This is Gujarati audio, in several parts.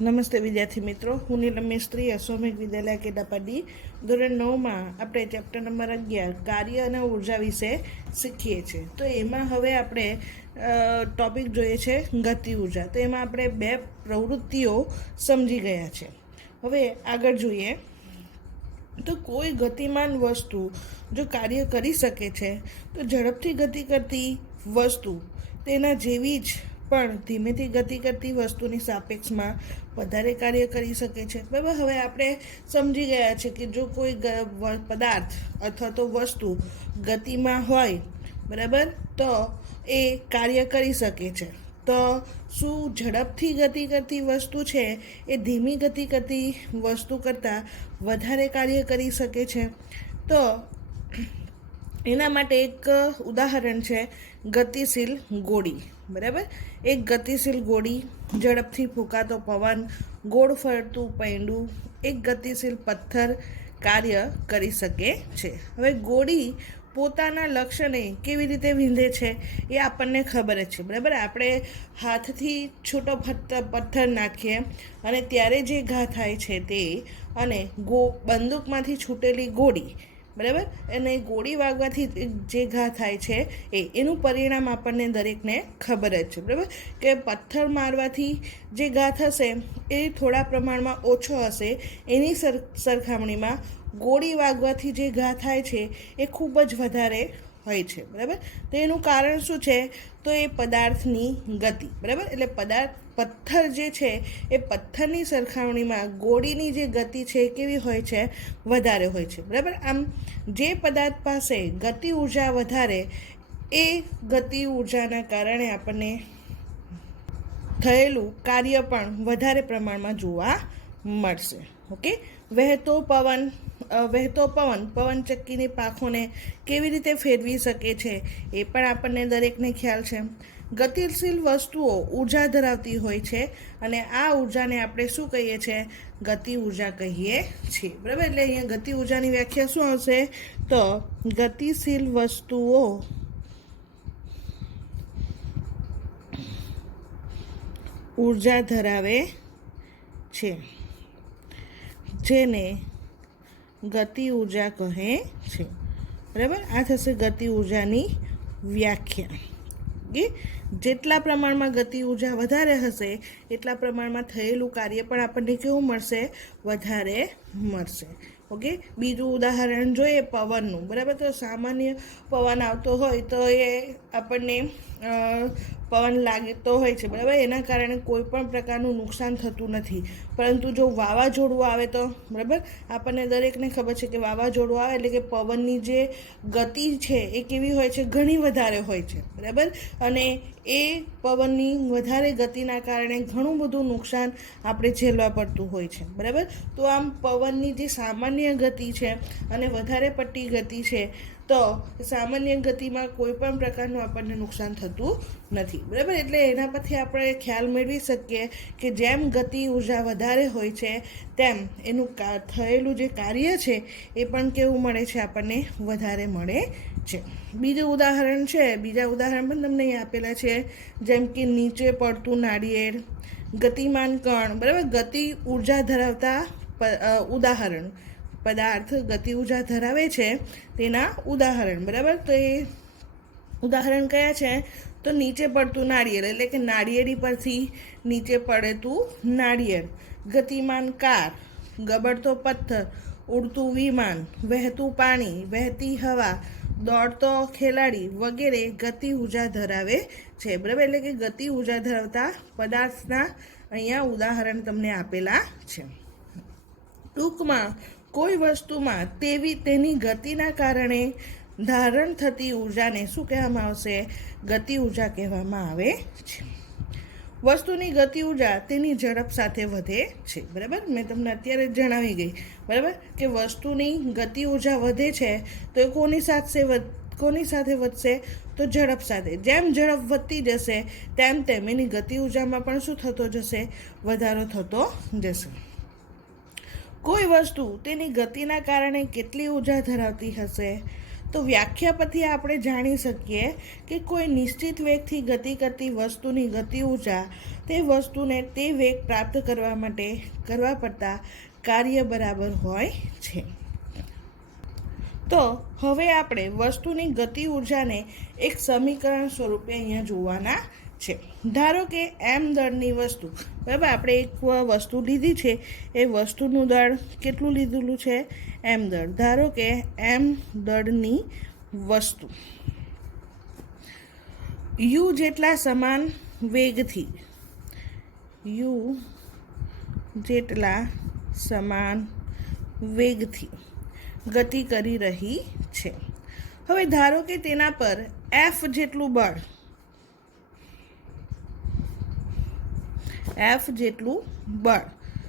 નમસ્તે વિદ્યાર્થી મિત્રો, હું નીલમ મિસ્ત્રી, અશ્વમેઘ વિદ્યાલય કેદાપાડી. ધોરણ 9માં આપણે ચેપ્ટર નંબર 11 કાર્ય અને ઉર્જા વિશે શીખીએ છીએ. તો એમાં હવે આપણે ટોપિક જોઈએ છે ગતિ ઉર્જા. તો એમાં આપણે બે પ્રવૃત્તિઓ સમજી ગયા છે. હવે આગળ જોઈએ તો કોઈ ગતિમાન વસ્તુ જો કાર્ય કરી શકે છે તો ઝડપથી ગતિ કરતી વસ્તુ તેના જેવી જ પણ ધીમેથી ગતિ કરતી વસ્તુની સાપેક્ષમાં વધારે કાર્ય કરી શકે છે. બરાબર. હવે આપણે સમજી ગયા છે કે જો કોઈ પદાર્થ અથવા તો વસ્તુ ગતિમાં હોય, બરાબર, તો એ કાર્ય કરી શકે છે. તો શું ઝડપથી ગતિ કરતી વસ્તુ છે એ ધીમી ગતિ કરતી વસ્તુ કરતાં વધારે કાર્ય કરી શકે છે? તો એના માટે એક ઉદાહરણ છે ગતિશીલ ગોળી. બરાબર. એક ગતિશીલ ગોળી, ઝડપથી ફૂંકાતો પવન, ગોળ ફરતું પૈંડું, એક ગતિશીલ પથ્થર કાર્ય કરી શકે છે. હવે ગોળી પોતાના લક્ષ્યને કેવી રીતે વિંધે છે એ આપણને ખબર જ છે. બરાબર. આપણે હાથથી છૂટો પથ્થર નાખીએ અને ત્યારે જે ઘા થાય છે તે, અને બંદૂકમાંથી છૂટેલી ગોળી, બરાબર, અને ગોળી વાગવાથી જે ઘા થાય છે એનું પરિણામ આપણને દરેકને ખબર જ છે. બરાબર, કે પથ્થર મારવાથી જે ઘા થશે એ થોડા પ્રમાણમાં ઓછો હશે, એની સરખામણીમાં ગોળી વાગવાથી જે ઘા થાય છે એ ખૂબ જ વધારે હોય છે. બરાબર. તો એનું કારણ શું છે? તો એ પદાર્થની ગતિ. બરાબર. એટલે પથ્થર જે છે એ પથ્થરની સરખામણીમાં ગોળીની જે ગતિ છે એ કેવી હોય છે? વધારે હોય છે. બરાબર. આમ જે પદાર્થ પાસે ગતિ ઉર્જા વધારે, એ ગતિ ઉર્જાના કારણે આપણને થયેલું કાર્ય પણ વધારે પ્રમાણમાં જોવા મળશે. ઓકે. વહેતો પવન પવનચક્કીની પાંખોને કેવી રીતે ફેરવી શકે છે એ પણ આપણને દરેકને ખ્યાલ છે. ગતિશીલ વસ્તુઓ ઉર્જા ધરાવતી હોય છે અને આ ઉર્જાને આપણે શું કહીએ છીએ? ગતિ ઉર્જા કહીએ છીએ. બરાબર. એટલે અહીંયા ગતિ ઉર્જાની વ્યાખ્યા શું આવશે? તો ગતિશીલ વસ્તુઓ ઉર્જા ધરાવે છે જેને ગતિ ઉર્જા કહે છે. બરાબર. આ થશે ગતિ ઉર્જાની વ્યાખ્યા. કે જેટલા પ્રમાણમાં ગતિ ઉર્જા વધારે હશે એટલા પ્રમાણમાં થયેલું કાર્ય પણ આપણને કેવું મળશે? વધારે મળશે. ઓકે. બીજું ઉદાહરણ જોઈએ પવનનું. બરાબર. તો સામાન્ય પવન આવતો હોય તો એ આપણને પવન લાગતો હોય છે. બરાબર. એના કારણે કોઈ પણ પ્રકારનું નુકસાન થતું નથી. પરંતુ જો વાવાઝોડું આવે તો, બરાબર, આપણને દરેકને ખબર છે કે વાવાઝોડું આવે એટલે કે પવનની જે ગતિ છે એ કેવી હોય છે? ઘણી વધારે હોય છે. બરાબર. અને એ પવનની વધારે ગતિના કારણે ઘણું બધું નુકસાન આપણે ઝેલવા પડતું હોય છે. બરાબર. તો આમ પવનની જે સામાન્ય ગતિ છે અને વધારે પડતી ગતિ છે, તો સામાન્ય ગતિમાં કોઈ પણ પ્રકારનું આપણને નુકસાન થતું નથી. બરાબર. એટલે એના પરથી આપણે ખ્યાલ મેળવી શકીએ કે જેમ ગતિ ઉર્જા વધારે હોય છે તેમ એનું થયેલું જે કાર્ય છે એ પણ કેવું મળે છે? આપણને વધારે મળે છે. બીજા ઉદાહરણ પણ તમને અહીં આપેલા છે, જેમ કે નીચે પડતું નાળિયેર, ગતિમાન કણ. બરાબર. ગતિ ઉર્જા ધરાવતા ઉદાહરણ, પદાર્થ ગતિ ઉર્જા ધરાવે છે તેના ઉદાહરણ. બરાબર. તો એ ઉદાહરણ કયા છે? તો નીચે પડતું નાળિયેર, એટલે કે નાળિયેરી પરથી નીચે પડતું નાળિયેર, ગતિમાન કાર, ગબડતો પથ્થર, ઉડતું વિમાન, વહેતું પાણી, વહેતી હવા, દોડતો ખેલાડી વગેરે ગતિ ઉર્જા ધરાવે છે. બરાબર. એટલે કે ગતિ ઉર્જા ધરાવતા પદાર્થના અહીંયા ઉદાહરણ તમને આપેલા છે. ટૂંકમાં કોઈ વસ્તુમાં તેની ગતિના કારણે ધારણ થતી ઉર્જાને શું કહેવામાં આવશે? ગતિ ઉર્જા કહેવામાં આવે છે. વસ્તુની ગતિ ઉર્જા તેની ઝડપ સાથે વધે છે. બરાબર. મેં તમને અત્યારે જ જણાવી ગઈ. બરાબર, કે વસ્તુની ગતિ ઉર્જા વધે છે તો એ કોની સાથે વધશે? તો ઝડપ સાથે. જેમ ઝડપ વધતી જશે તેમ એની ગતિ ઉર્જામાં પણ શું થતો જશે? વધારો થતો જશે. કોઈ વસ્તુ તેની ગતિના કારણે કેટલી ઉર્જા ધરાવતી હશે? તો વ્યાખ્યા પરથી આપણે જાણી શકીએ કે કોઈ નિશ્ચિત વેગથી ગતિ કરતી વસ્તુની ગતિ ઊર્જા તે વસ્તુને તે વેગ પ્રાપ્ત કરવા માટે કરવા પડતા કાર્ય બરાબર હોય છે. તો હવે આપણે વસ્તુની ગતિ ઊર્જાને એક સમીકરણ સ્વરૂપે અહીંયા જોવાના છે. ધારો કે એમ દળની વસ્તુ, બરાબર, આપણે એક વસ્તુ લીધી છે, એ વસ્તુનું દળ કેટલું લીધેલું છે? એમ દળ. ધારો કે એમ દળની વસ્તુ યુ જેટલા સમાન વેગથી ગતિ કરી રહી છે. હવે ધારો કે તેના પર એફ જેટલું બળ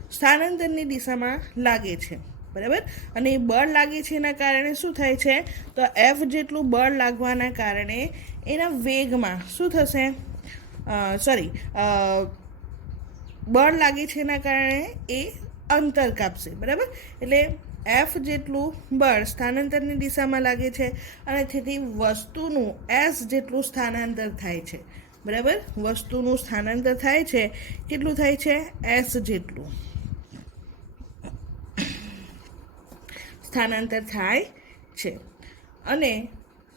સ્થાનાંતરની દિશામાં લાગે છે, બરાબર, અને એ બળ લાગે છે એના કારણે શું થાય છે? તો એફ જેટલું બળ લાગવાના કારણે એના વેગમાં શું થશે? બળ લાગે છે એના કારણે એ અંતર કાપશે, બરાબર. એટલે એફ જેટલું બળ સ્થાનાંતરની દિશામાં લાગે છે અને તેથી વસ્તુનું એસ જેટલું સ્થાનાંતર થાય છે, બરાબર. વસ્તુનું સ્થાનાંતર થાય છે, કેટલું થાય છે? એસ જેટલું સ્થાનાંતર થાય છે. અને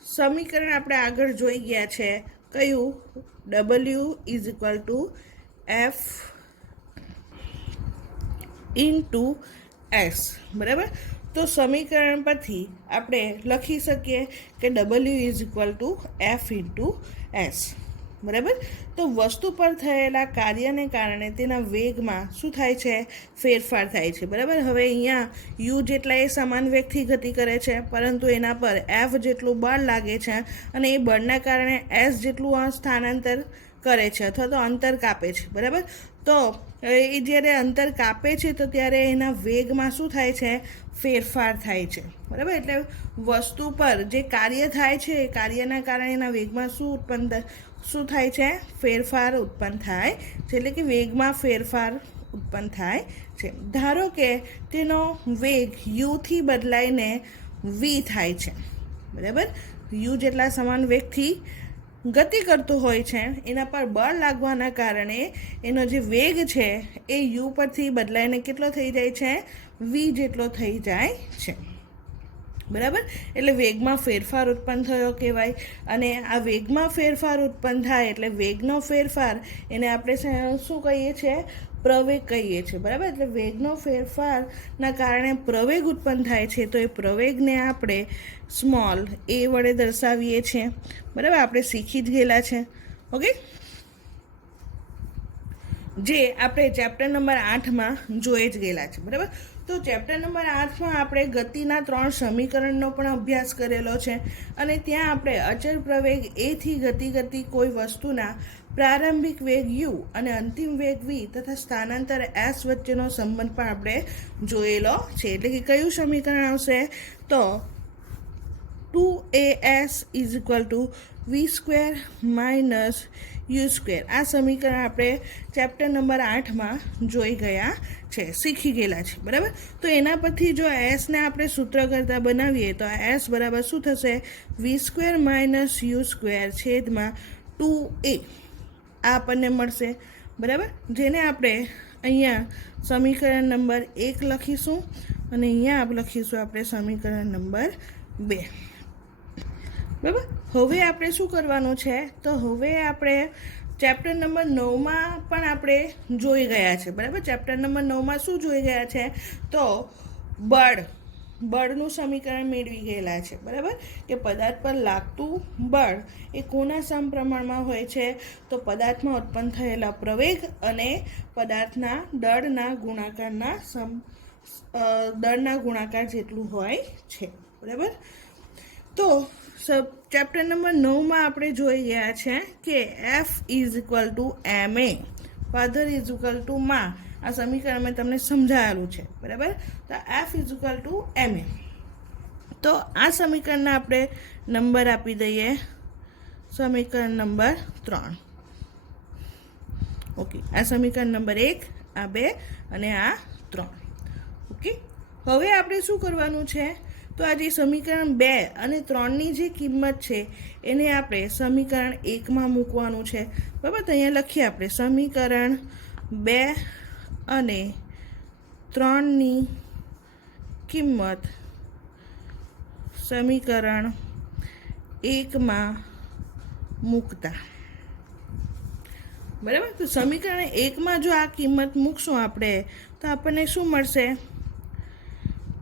સમીકરણ આપણે આગળ જોઈ ગયા છે, કયું? W = F × S, બરાબર. તો સમીકરણ પરથી આપણે લખી શકીએ કે W = F × S, બરાબર. તો વસ્તુ પર થયેલા કાર્યને કારણે તેના વેગમાં શું થાય છે? ફેરફાર થાય છે, બરાબર. હવે અહીંયા યુ જેટલા એ સમાન વેગથી ગતિ કરે છે, પરંતુ એના પર એફ જેટલું બળ લાગે છે અને એ બળના કારણે એસ જેટલું સ્થાનાંતર કરે છે અથવા તો અંતર કાપે છે, બરાબર. તો એ જ્યારે અંતર કાપે છે તો ત્યારે એના વેગમાં શું થાય છે? ફેરફાર થાય છે, બરાબર. એટલે વસ્તુ પર જે કાર્ય થાય છે એ કાર્યના કારણે એના વેગમાં શું થાય છે? ફેરફાર ઉત્પન્ન થાય છે, એટલે કે વેગમાં ફેરફાર ઉત્પન્ન થાય છે. ધારો કે તેનો વેગ યુથી બદલાઈને વી થાય છે, બરાબર. યુ જેટલા સમાન વેગથી ગતિ કરતું હોય છે, એના પર બળ લાગવાના કારણે એનો જે વેગ છે એ યુ પરથી બદલાઈને કેટલો થઈ જાય છે? વી જેટલો થઈ જાય છે, બરાબર. એટલે વેગમાં ફેરફાર ઉત્પન્ન થયો કહેવાય. અને આ વેગમાં ફેરફાર ઉત્પન્ન થાય એટલે વેગનો ફેરફાર એને આપણે શું કહીએ છીએ? પ્રવેગ કહીએ છીએ, બરાબર. એટલે વેગનો ફેરફારના કારણે પ્રવેગ ઉત્પન્ન થાય છે, તો એ પ્રવેગને આપણે સ્મોલ a વડે દર્શાવીએ છીએ, બરાબર. આપણે શીખી જ ગયેલા છે, ઓકે, જે આપણે ચેપ્ટર નંબર 8માં જોઈ જ ગયેલા છે, બરાબર. તો ચેપ્ટર નંબર 8માં આપણે ગતિના 3 સમીકરણનો પણ અભ્યાસ કરેલો છે અને ત્યાં આપણે અચળ પ્રવેગ એથી ગતિ કરતી કોઈ વસ્તુના પ્રારંભિક વેગ યુ અને અંતિમ વેગ વી તથા સ્થાનાંતર એસ વચ્ચેનો સંબંધ પણ આપણે જોયેલો છે. એટલે કે કયું સમીકરણ આવશે? તો 2as = v² - u². આ સમીકરણ આપણે ચેપ્ટર નંબર 8માં જોઈ ગયા છે, શીખી ગયેલા છે, બરાબર. તો એના પરથી જો એસને આપણે સૂત્ર કરતા બનાવીએ તો એસ બરાબર શું થશે? v² - u² / 2a. આ આપણને મળશે, બરાબર. જેને આપણે અહીંયા સમીકરણ નંબર 1 લખીશું અને અહીંયા લખીશું આપણે સમીકરણ નંબર 2, બરાબર. હવે આપણે શું કરવાનું છે? તો હવે આપણે ચેપ્ટર નંબર 9માં પણ આપણે જોઈ ગયા છે, બરાબર. ચેપ્ટર નંબર 9માં શું જોઈ ગયા છે? તો બળનું સમીકરણ મેળવી ગયેલા છે, બરાબર. કે પદાર્થ પર લાગતું બળ એ કોના સમપ્રમાણમાં હોય છે? તો પદાર્થમાં ઉત્પન્ન થયેલા પ્રવેગ અને પદાર્થના દળના ગુણાકાર જેટલું હોય છે, બરાબર. તો ચેપ્ટર નંબર 9માં આપણે જોઈ ગયા છે કે F = ma, ફાધર = માં. આ સમીકરણ મેં તમને સમજાવેલું છે, બરાબર. તો F = ma. તો આ સમીકરણના આપણે નંબર આપી દઈએ, સમીકરણ નંબર 3, ઓકે. આ સમીકરણ નંબર 1, આ 2 અને આ 3, ઓકે. હવે આપણે શું કરવાનું છે? તો આ જે સમીકરણ 2 અને 3ની જે કિંમત છે એને આપણે સમીકરણ 1માં મૂકવાનું છે. બરાબર, તો અહીંયા લખીએ આપણે સમીકરણ 2 અને 3ની કિંમત સમીકરણ 1માં મૂકતા. બરાબર, તો સમીકરણ 1માં જો આ કિંમત મૂકશું આપણે તો આપણને શું મળશે?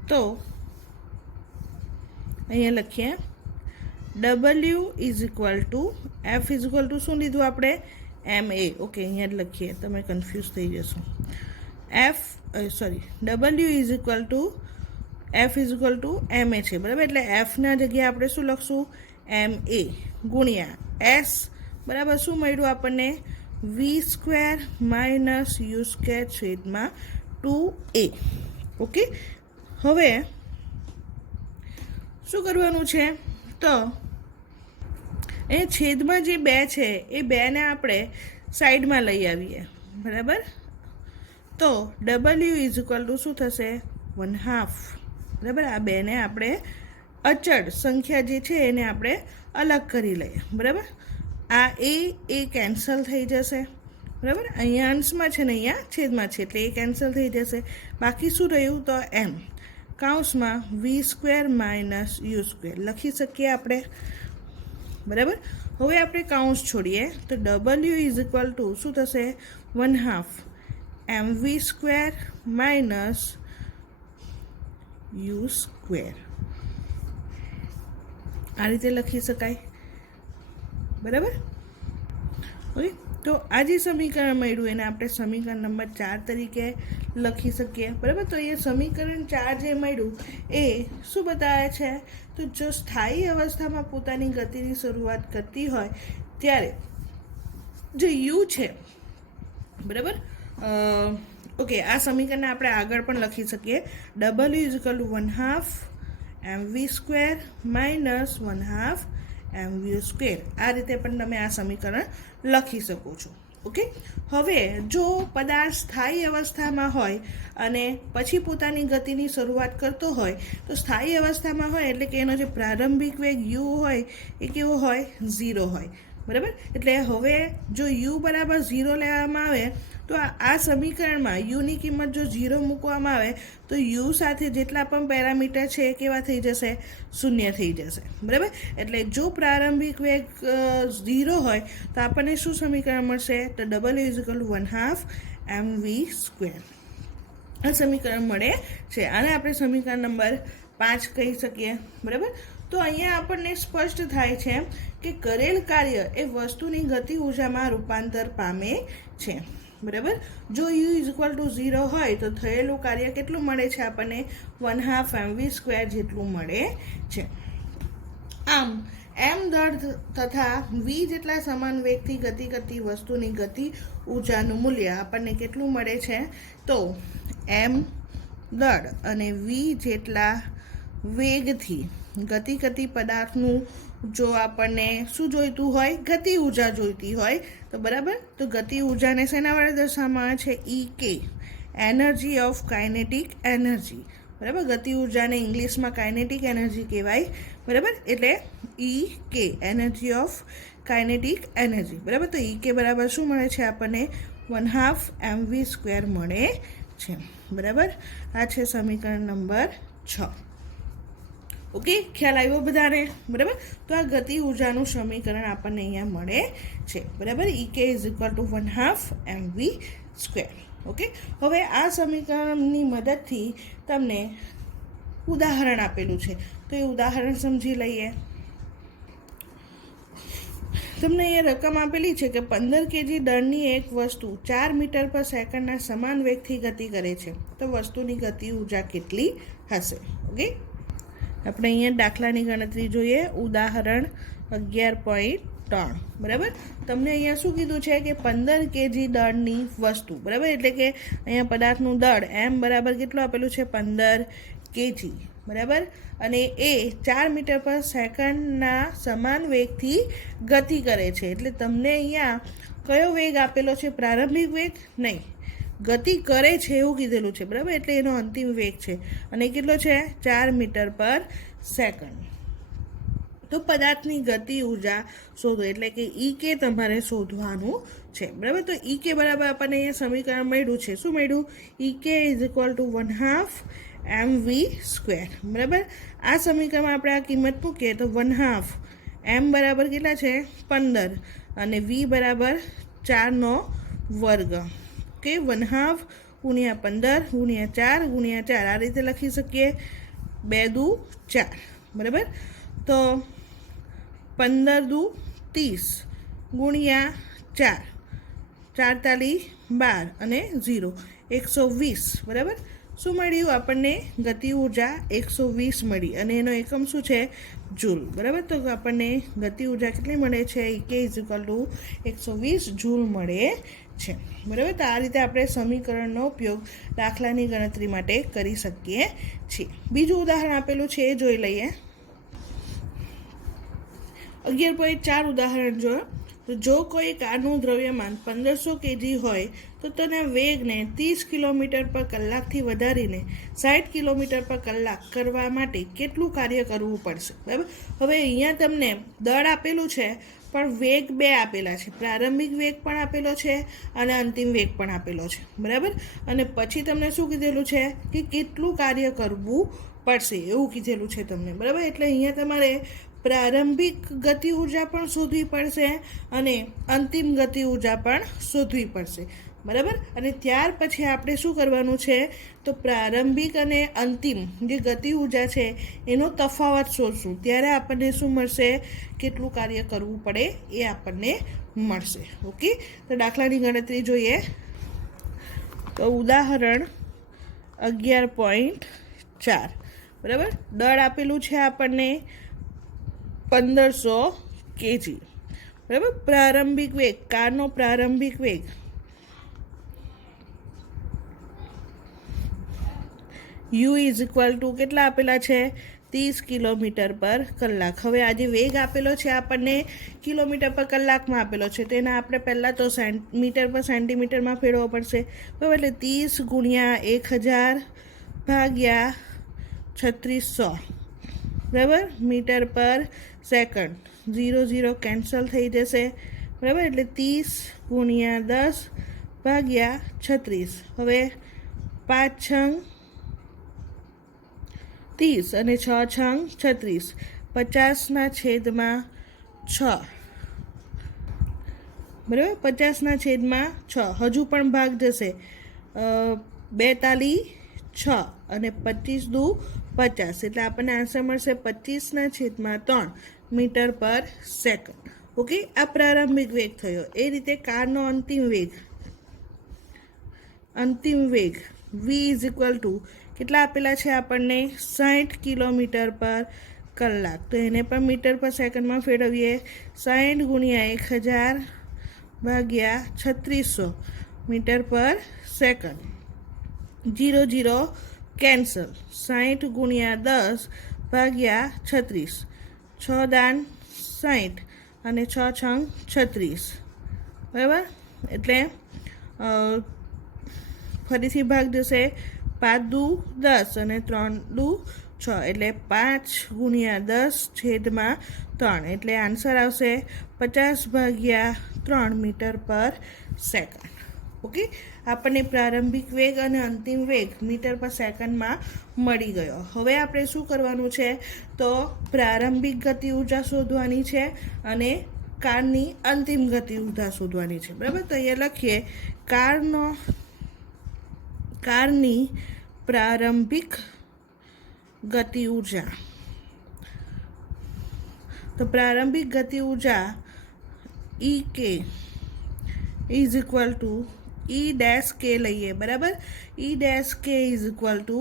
તો અહીંયા લખીએ W is equal to F is equal to શું લીધું આપણે? MA. ઓકે, અહીંયા જ લખીએ, તમે કન્ફ્યુઝ થઈ જશો. W is equal to F is equal to MA છે. બરાબર, એટલે Fના જગ્યાએ આપણે શું લખશું? MA ગુણ્યા S. બરાબર, શું મળ્યું આપણને? V² માઇનસ U² છેદમાં 2A. ઓકે, હવે શું કરવાનું છે? તો એ છેદમાં જે 2 છે એ 2ને આપણે સાઈડમાં લઈ આવીએ. બરાબર, તો W ઇઝ ઇક્વલ ટુ શું થશે? 1/2. બરાબર, આ 2ને આપણે અચળ સંખ્યા જે છે એને આપણે અલગ કરી લઈએ. બરાબર, આ એ કેન્સલ થઈ જશે. બરાબર, અહીંયા અંશમાં છે ને અહીંયા છેદમાં છે એટલે એ કેન્સલ થઈ જશે. બાકી શું રહ્યું? તો M કૌંસમાં V² માઇનસ U² લખી શકીએ આપણે. બરાબર, હવે આપણે કૌંસ છોડીએ તો W ઇઝ ઇક્વલ ટુ શું થશે? 1/2 MV² માઇનસ U². આ રીતે લખી શકાય. બરાબર, ઓકે, તો આ જે સમીકરણ મળ્યું એને આપણે સમીકરણ નંબર 4 તરીકે લખી શકીએ. બરાબર, તો એ સમીકરણ 4 જે મળ્યું એ શું બતાવે છે? તો જો સ્થાયી અવસ્થામાં પોતાની ગતિની શરૂઆત કરતી હોય ત્યારે જે U છે, બરાબર, ઓકે, આ સમીકરણને આપણે આગળ પણ લખી શકીએ. W is equal to 1/2 MV² minus 1/2 MU². આ રીતે પણ તમે આ સમીકરણ લખી શકો છો. ઓકે, હવે જો પદાર્થ સ્થાયી અવસ્થામાં હોય અને પછી પોતાની ગતિની શરૂઆત કરતો હોય તો સ્થાયી અવસ્થામાં હોય એટલે કે એનો જે પ્રારંભિક વેગ U હોય એ કેવો હોય? 0 હોય. બરાબર, એટલે હવે જો U બરાબર 0 લેવામાં આવે તો આ સમીકરણમાં યુની કિંમત જો 0 મૂકવામાં આવે તો U સાથે જેટલા પણ પેરામીટર છે એ કેવા થઈ જશે? 0 થઈ જશે. બરાબર, એટલે જો પ્રારંભિક વેગ 0 હોય તો આપણને શું સમીકરણ મળશે? તો W is equal to 1/2 MV². આ સમીકરણ મળે છે. આને આપણે સમીકરણ નંબર 5 કહી શકીએ. બરાબર, તો અહીંયા આપણને સ્પષ્ટ થાય છે કે કરેલ કાર્ય એ વસ્તુની ગતિ ઊર્જામાં રૂપાંતર પામે છે. બરાબર, જો U ઇઝ ઇક્વલ ટુ 0 હોય તો થયેલું કાર્ય કેટલું મળે છે આપણને? 1/2 MV² જેટલું મળે છે. આમ M દળ તથા V જેટલા સમાન વેગથી ગતિ કરતી વસ્તુની ગતિ ઊર્જાનું મૂલ્ય આપણને કેટલું મળે છે? તો M દળ અને V જેટલા વેગથી ગતિ કરતી પદાર્થનું જો આપણને શું જોઈતું હોય? ગતિ ઊર્જા જોઈતી હોય તો બરાબર, તો ગતિ ઊર્જાને શેના વડે દર્શાવવામાં આવે છે? EK, energy of kinetic energy. બરાબર, ગતિ ઊર્જાને ઇંગ્લિશમાં કાઇનેટિક એનર્જી કહેવાય. બરાબર, એટલે EK, energy of kinetic energy. બરાબર, તો EK બરાબર શું મળે છે આપણને? 1/2 MV² મળે છે. બરાબર, આ છે સમીકરણ નંબર 6. ઓકે, ખ્યાલ આવ્યો બધાને? બરાબર, તો આ ગતિ ઊર્જાનું સમીકરણ આપણને અહીંયા મળે છે. બરાબર, EK is equal to 1/2 MV². Okay, હવે આ સમીકરણની મદદથી તમને ઉદાહરણ આપેલું છે તો એ ઉદાહરણ સમજી લઈએ. તમને અહીંયા રકમ આપેલી છે કે 15 kg દળની એક વસ્તુ 4 મીટર પર સેકન્ડના સમાન વેગથી ગતિ કરે છે તો વસ્તુની ગતિ ઊર્જા કેટલી હશે? ઓકે, આપણે અહીંયા દાખલાની ગણતરી જોઈએ. ઉદાહરણ 11.3. બરાબર, તમને અહીંયા શું કીધું છે કે 15 kg દળની વસ્તુ. બરાબર, એટલે કે અહીંયા પદાર્થનું દળ M બરાબર કેટલું આપેલું છે? 15 kg. બરાબર, અને એ 4 મીટર પર સેકન્ડના સમાન વેગથી ગતિ કરે છે. એટલે તમને અહીંયા કયો વેગ આપેલો છે? પ્રારંભિક વેગ નહીં, ગતિ કરે છે એવું કીધેલું છે, બરાબર, એટલે એનો અંતિમ વેગ છે. અને કેટલો છે? 4 મીટર પર સેકન્ડ. તો પદાર્થની ગતિ ઉર્જા શોધો, એટલે કે ઈ કે તમારે શોધવાનું છે, બરાબર. તો ઈ કે બરાબર આપણને અહીંયા સમીકરણ મળ્યું છે. શું મળ્યું? ઈ કે ઇઝ ઇક્વલ ટુ 1/2 mv², બરાબર. આ સમીકરણમાં આપણે આ કિંમત મૂકીએ તો 1/2 m બરાબર કેટલા છે? 15 અને v બરાબર 4 વર્ગ. ઓકે, 1/2 ગુણ્યા 15 ગુણ્યા 4 ગુણ્યા 4 આ રીતે લખી શકીએ. 2 દુ 4, બરાબર. તો 15 દુ 30 ગુણ્યા 4, 4 તાલી 12 અને 0 120, બરાબર. શું મળ્યું આપણને? ગતિ ઉર્જા 120 મળી અને એનો એકમ શું છે? જૂલ, બરાબર. તો આપણને ગતિ ઉર્જા કેટલી મળે છે? કે ઇઝ ઇક્વલ ટુ 120 જૂલ મળે છે, બરાબર. તો આ રીતે આપણે સમીકરણનો ઉપયોગ દાખલાની ગણતરી માટે કરી શકીએ છીએ. બીજું ઉદાહરણ આપેલું છે એ જોઈ લઈએ. 11.4 ઉદાહરણ જો. તો જો કોઈ કારનું દ્રવ્યમાન 1500 kg હોય તો તેના વેગને 30 કિલોમીટર પર કલાકથી વધારીને 60 કિલોમીટર પર કલાક કરવા માટે કેટલું કાર્ય કરવું પડશે, બરાબર. હવે અહીંયા તમને દળ આપેલું છે પણ વેગ 2 આપેલા છે. પ્રારંભિક વેગ પણ આપેલો છે અને અંતિમ વેગ પણ આપેલો છે, બરાબર. અને પછી તમને શું કીધેલું છે? કે કેટલું કાર્ય કરવું પડશે એવું કીધેલું છે તમને, બરાબર. એટલે અહીંયા તમારે પ્રારંભિક ગતિ ઉર્જા પણ શોધવી પડશે અને અંતિમ ગતિ ઉર્જા પણ શોધવી પડશે, બરાબર. અને ત્યાર પછી આપણે શું કરવાનું છે? તો પ્રારંભિક અને અંતિમ જે ગતિ ઉર્જા છે એનો તફાવત શોધશું. ત્યારે આપણને શું મળશે? કેટલું કાર્ય કરવું પડે એ આપણને મળશે. ઓકે, તો દાખલાની ગણતરી જોઈએ. તો ઉદાહરણ 11.4, બરાબર. દળ આપેલું છે આપણને 1500 kg, બરાબર. પ્રારંભિક વેગ, કારનો પ્રારંભિક વેગ u ઇઝ ઇક્વલ ટુ કેટલા આપેલા છે? 30 કિલોમીટર પર કલાક. હવે આ જે વેગ આપેલો છે આપણને કિલોમીટર પર કલાકમાં આપેલો છે, તો એને આપણે પહેલાં તો મીટર પર સેન્ટીમીટરમાં ફેરવવો પડશે, બરાબર. એટલે 30 ગુણ્યા 1000 ભાગ્યા 3600, બરાબર, મીટર પર સેકન્ડ. 0 0 કેન્સલ થઈ જશે, બરાબર. એટલે 30 ગુણ્યા 10 ભાગ્યા 36. હવે 5 છંગ 30 અને 6 છંગ 36, 50/6, બરાબર. 50/6. હજુ પણ ભાગ જશે. 2 તાલી 6 અને 25 દુ 50, એટલે આપણને આન્સર મળશે 25/3 મીટર પર સેકન્ડ. ઓકે, આ પ્રારંભિક વેગ થયો. એ રીતે કારનો અંતિમ વેગ v ઇઝ ઇક્વલ ટુ કેટલા આપેલા છે આપણને? 60 કિલોમીટર પર કલાક. તો એને પણ મીટર પર સેકન્ડમાં ફેરવીએ. 60 ગુણ્યા 1000 ભાગ્યા 3600 મીટર પર સેકન્ડ. 0 0 કેન્સલ. 60 ગુણ્યા 10 ભાગ્યા 36, 6 દાન 60 અને 6 છંગ 36, બરાબર. એટલે ફરીથી ભાગ જશે. 5 દુ 10 અને 3 દુ 6, એટલે 5 ગુણ્યા 10/3, એટલે આન્સર આવશે 50/3 મીટર પર સેકન્ડ. ઓકે, આપણને પ્રારંભિક વેગ અને અંતિમ વેગ મીટર પર સેકન્ડમાં મળી ગયો. હવે આપણે શું કરવાનું છે? તો પ્રારંભિક ગતિ ઉર્જા શોધવાની છે અને કારની અંતિમ ગતિ ઉર્જા શોધવાની છે, બરાબર. તો અહીંયા લખીએ કારની પ્રારંભિક ગતિ ઉર્જા. તો પ્રારંભિક ગતિ ઉર્જા ઈ કે ઇઝ ઇક્વલ ટુ E' કે લઈએ, બરાબર. E' is equal to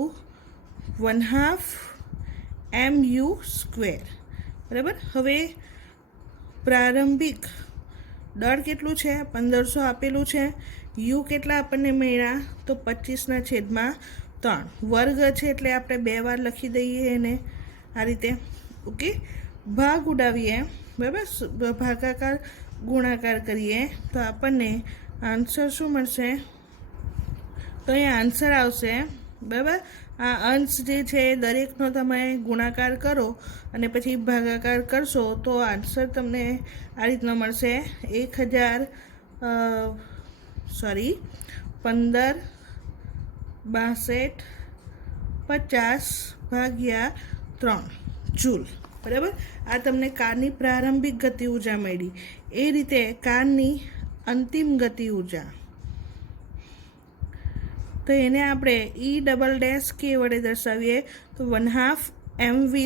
1/2 mu², બરાબર. હવે પ્રારંભિક દળ કેટલું છે? 1500 આપેલું છે. યુ કેટલા આપણને મળ્યા? તો 25/3. વર્ગ છે એટલે આપણે 2 વાર લખી દઈએ એને આ રીતે. ઓકે, ભાગ ઉડાવીએ, બરાબર. ભાગાકાર ગુણાકાર કરીએ તો આપણને આન્સર શું મળશે? તો અહીંયા આન્સર આવશે, બરાબર. આ અંશ જે છે દરેકનો તમે ગુણાકાર કરો અને પછી ભાગાકાર કરશો તો આન્સર તમને આ રીતનો મળશે 156250 જૂલ, બરાબર. આ તમને કારની પ્રારંભિક ગતિ ઉર્જા મળી. એ રીતે કારની અંતિમ ગતિ ઉર્જા, તો એને આપણે E∬k વડે દર્શાવીએ તો 1/2 mv²,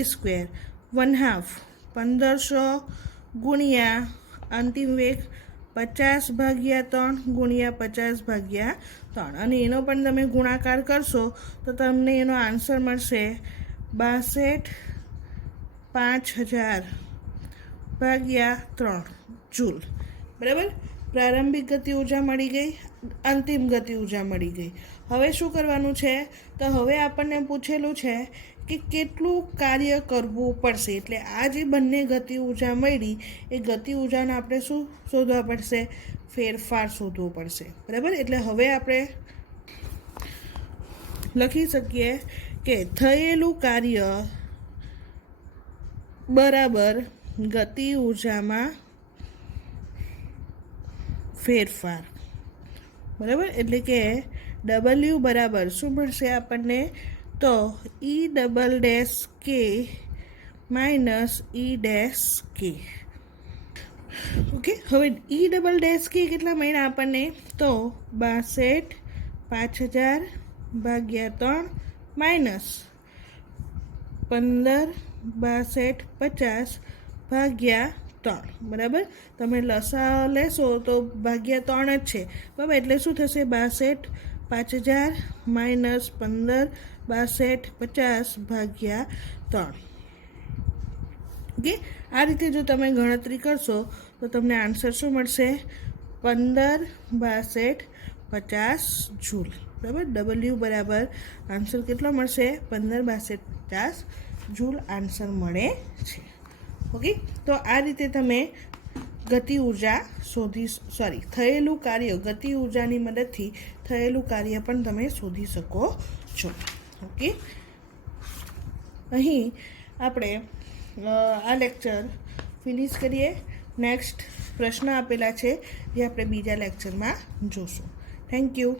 1/2 1500 ગુણ્યા અંતિમ વેગ 50/3 ગુણ્યા 50/3, અને એનો પણ તમે ગુણાકાર કરશો તો તમને એનો આન્સર મળશે 62,5000/3 જૂલ, બરાબર. પ્રારંભિક ગતિ ઉર્જા મળી ગઈ, અંતિમ ગતિ ઉર્જા મળી ગઈ. હવે શું કરવાનું છે, તો હવે આપણને પૂછેલું છે કે કેટલું કાર્ય કરવું પડશે. એટલે આ જે બંને ગતિ ઉર્જા મળી એ ગતિ ઉર્જાને આપણે શું શોધવા પડશે, ફેરફાર શોધવો પડશે, બરાબર. એટલે હવે આપણે લખી શકીએ કે થયેલું કાર્ય બરાબર ગતિ ઉર્જામાં ફેરફાર, બરાબર. એટલે કે W બરાબર શું મળશે આપણને, તો E∬k -E'(k). ઓકે, હવે E∬k કેટલા મળ્યા આપણને, તો 62,5000/3 -15/6250/3, બરાબર. તમે લસા લેશો તો ભાગ્યા 3 જ છે, બરાબર. એટલે શું થશે, 62,5000 -15/6250/3. ઓકે, આ રીતે જો તમે ગણતરી કરશો તો તમને આન્સર શું મળશે, 15/6250 જૂલ, બરાબર. W બરાબર આન્સર કેટલો મળશે, 15/6250 જૂલ આન્સર મળે છે. ઓકે, તો આ રીતે તમે ગતિ ઉર્જા થયેલું કાર્ય, ગતિ ઉર્જાની મદદથી થયેલું કાર્ય પણ તમે શોધી શકો છો. ઓકે, અહીં આપણે આ લેક્ચર ફિનિશ કરીએ. નેક્સ્ટ પ્રશ્ન આપેલા છે જે આપણે બીજા લેક્ચરમાં જોશું. Thank you.